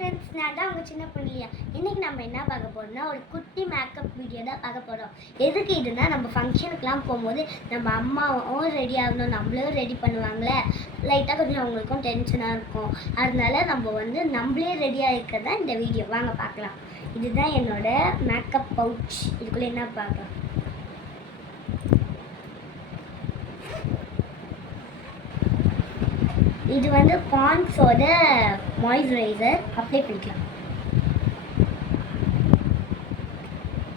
Friends, நான் தான் உங்கள் சின்ன பொண்ணியா. இன்றைக்கி நம்ம என்ன பார்க்க போகிறோம்னா ஒரு குட்டி மேக்கப் வீடியோ தான் பார்க்க போகிறோம். எதுக்கு இதுனா, நம்ம ஃபங்க்ஷனுக்குலாம் போகும்போது நம்ம அம்மாவும் ரெடி ஆகணும், நம்மளும் ரெடி பண்ணுவாங்களே, லைட்டாக கொஞ்சம் அவங்களுக்கும் டென்ஷனாக இருக்கும். அதனால நம்மளே ரெடி ஆகிருக்கிறது தான் இந்த வீடியோ. வாங்க பார்க்கலாம். இதுதான் என்னோடய மேக்கப் பவுச். இதுக்குள்ளே என்ன பார்க்கலாம். இது பாண்ட்ஸோட மாய்ஸ்சரைசர் அப்ளை பண்ணிக்கலாம்.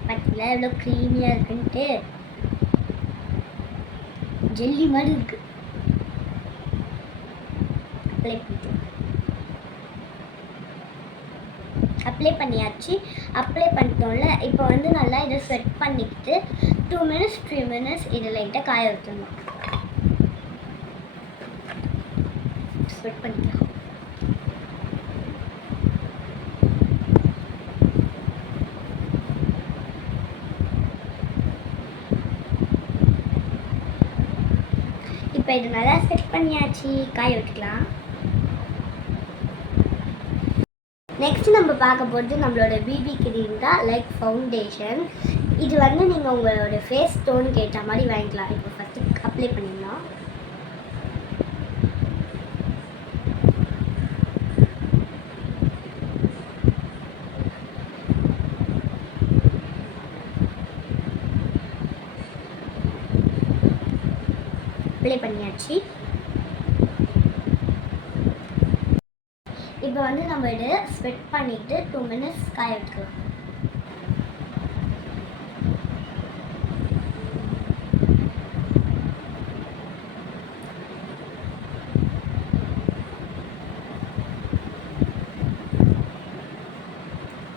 பார்த்தீங்களா எவ்வளோ க்ரீமியாக இருக்குன்ட்டு, ஜெல்லி மாதிரி இருக்கு. அப்ளை பண்ணியாச்சு. அப்ளை பண்ணிட்டோம்ல, இப்போ நல்லா இதை ஸ்வெட் பண்ணிக்கிட்டு 2 minutes 3 minutes இதை லைட்டாக காய வச்சிடணும். ஸ்வெட் பண்ணிக்கலாம். இப்போ இது நல்லா செட் பண்ணியாச்சு, காய விட்டுக்கலாம். நெக்ஸ்ட் நம்ம பார்க்க போகிறது நம்மளோட பிபி கிரீம் தான், லைக் ஃபவுண்டேஷன். இது நீங்கள் உங்களோட ஃபேஸ் டோனுக்கு ஏற்ற மாதிரி வாங்கிக்கலாம். இப்போ ஃபஸ்ட்டு அப்ளை பண்ணிடலாம். அப்ளை பண்ணியாச்சு. இப்போ நம்ம இதை ஸ்வெட் பண்ணிட்டு 2 minutes காய வைக்கலாம்.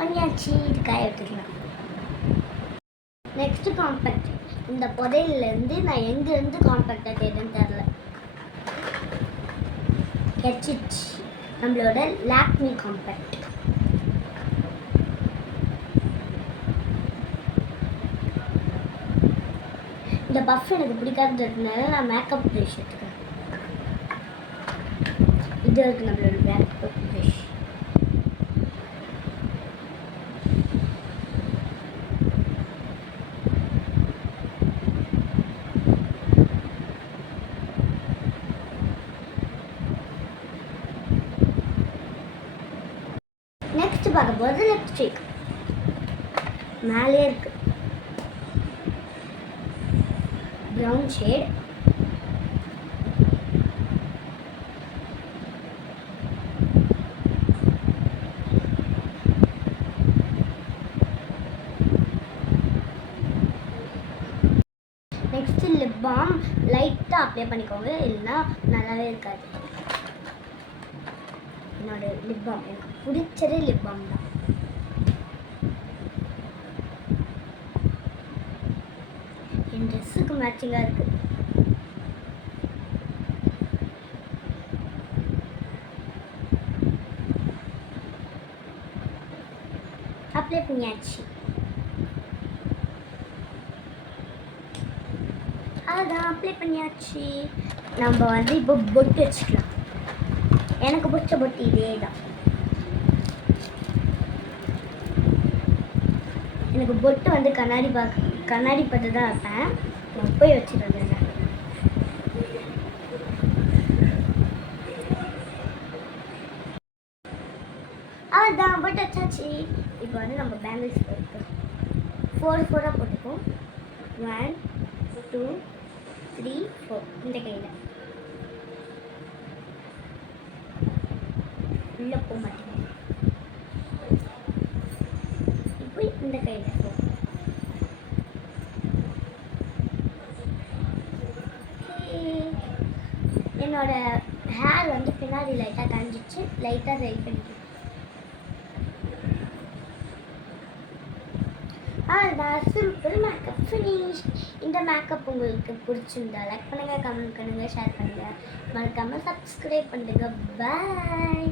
பண்ணியாச்சு, இது காய வச்சுக்கலாம். Next compact. இந்த புதையிலேருந்து நான் எங்கேருந்து காம்பேக்டாக தேடுன்னு தெரில, கெச்சிச்சு. நம்மளோட லாக்மி காம்பேக்ட். இந்த பஃப் எனக்கு பிடிக்காததுனால நான் மேக்கப் ப்ரஷ் எடுத்துக்கிறேன். இது இருக்கு நம்மளோட மேக்கப் ப்ரஷ். நெக்ஸ்ட் பார்க்க போகிறது லிப்ஸ்டிக். மேலே இருக்கு brown shade. Next lip balm. லைட்டாக அப்ளை பண்ணிக்கோங்க, இல்லைன்னா நல்லாவே இருக்காது. என்னோட லிப் பாம் எனக்கு பிடிச்சதே லிப் பாம் தான். என் ட்ரெஸ்ஸுக்கு மேட்சிங்காக இருக்குது. அப்ளை பண்ணியாச்சு. அதான் அப்ளை பண்ணியாச்சு. நம்ம இப்போ பொட்டு வச்சுக்கலாம். எனக்கு பிடிச்ச பொட்டு இதே தான். எனக்கு பொட்டு கண்ணாடி பார்த்து தான் வைப்பேன். நான் போய் வச்சுருந்தேன். அதான் பொட்டு வச்சாச்சு. இப்போ நம்ம பேங்கிள்ஸ் போட்டுக்கோம். 4 போட்டுப்போம். 1 2 3 4 இந்த கையில் உள்ளே போக மாட்டேங்குது. இப்போ இந்த கையில் என்னோட ஹேர் பின்னாடி லைட்டாக காஞ்சிச்சு. லைட்டாக ரெடி பண்ணிக்கலாம். அதுதான் சிம்பிள் மேக்கப் ஃபினிஷ். இந்த மேக்கப் உங்களுக்கு பிடிச்சிருந்தா லைக் பண்ணுங்கள், கமெண்ட் பண்ணுங்கள், ஷேர் பண்ணுங்கள். மறக்காமல் சப்ஸ்கிரைப் பண்ணுங்கள். பாய்.